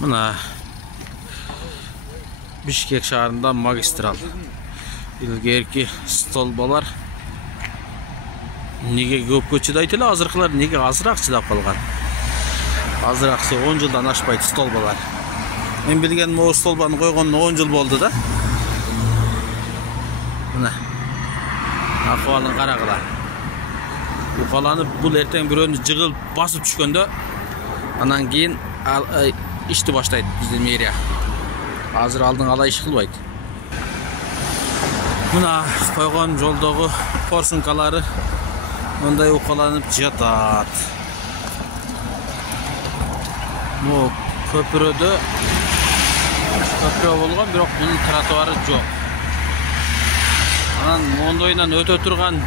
Mına Bişkek şaharında magistral ilgerki stolbalar nege köpkө чыдайт эле, азыркылар неге азыраак чыдап калган? Азыраксы 10 жылдан ашпайт столбалар. Мен билген могу столбаны койгонуна 10 жыл болду да. Мына акыбалын карагыла. Укаланып бул эртең бирөөнү жыгылып басып түшкөндө анан кийин ишти баштайт биздин мэрия. Азыр алдын ала иш кылбайт. Мына койгон жолдогу порсункалары мындай укаланып жатат. Бул көпүрөдө болгон, бирок мунун тротуары жок. Анан мондойунан өтө турган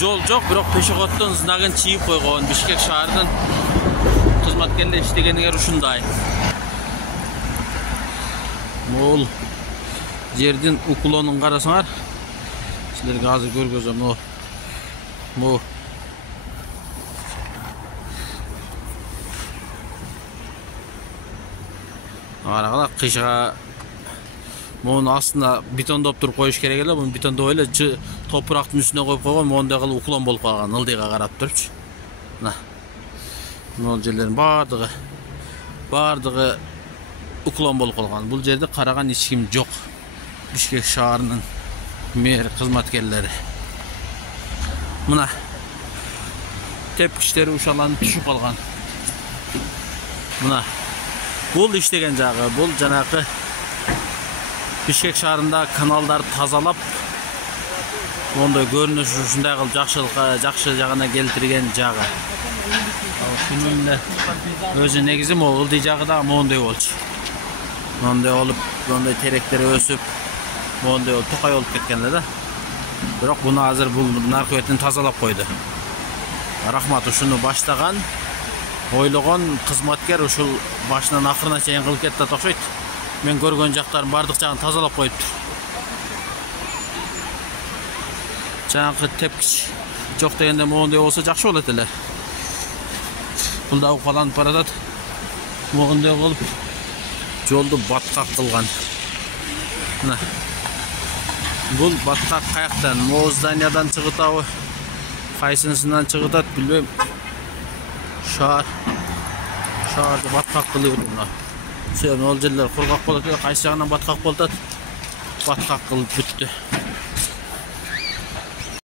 жол жок, бирок пешеходдун знагын чийип койгон. Бишкек шаарынын кызматкерлери иштегендер ушундай. Бул жердин уклонун карасаңар, силерге азыр көргөзөм. Бул арагала кыйшыга мунун астына бетондоп туруп коюш керек эле. Муну бетондоп эле топурактын үстүнө коюп койгон, моундай кылып уклон болуп калган, ылдыйга карап турчу. Мына бул жерлердин бардыгы уклон болуп калган. Бул жерде караган эч ким жок. Бишкек шаарынын мэр кызматкерлери. Мына тепкичтери ушаланып түшүп калган. Мына бул иштеген жагы, бул жанакы Бишкек шаарында каналдарды тазалап, мондой көрүнүш ушундай кылып жакшы жагына келтирген жагы. Күнүн эле өзү негизи могул ылдый жагы да моундай болчу. Моундай болуп, моундай теректер өсүп, моундай болуп токай болуп кеткен эле да. Бирок буну азыр бул наркы бетин тазалап койду. Рахмат, ушуну баштаган, ойлогон кызматкер ушул башынан акырына чейин кылып кетти да окшойт. Мен көргөн жактарын бардык жагын тазалап коюптур. Жанакы тепкич жок дегенде моундай болсо жакшы болот эле. Бул да укаланып баратат. Могундай болуп жолду баткак кылган. Мына бул баткак каяктан, могу зданиядан чыгытабы, кайсынысынан чыгытат билбейм. Шаарды баткак кылып мына. Ал жерлер кургак болот, кайсы жагынан баткак болот, баткак кылып бүттү.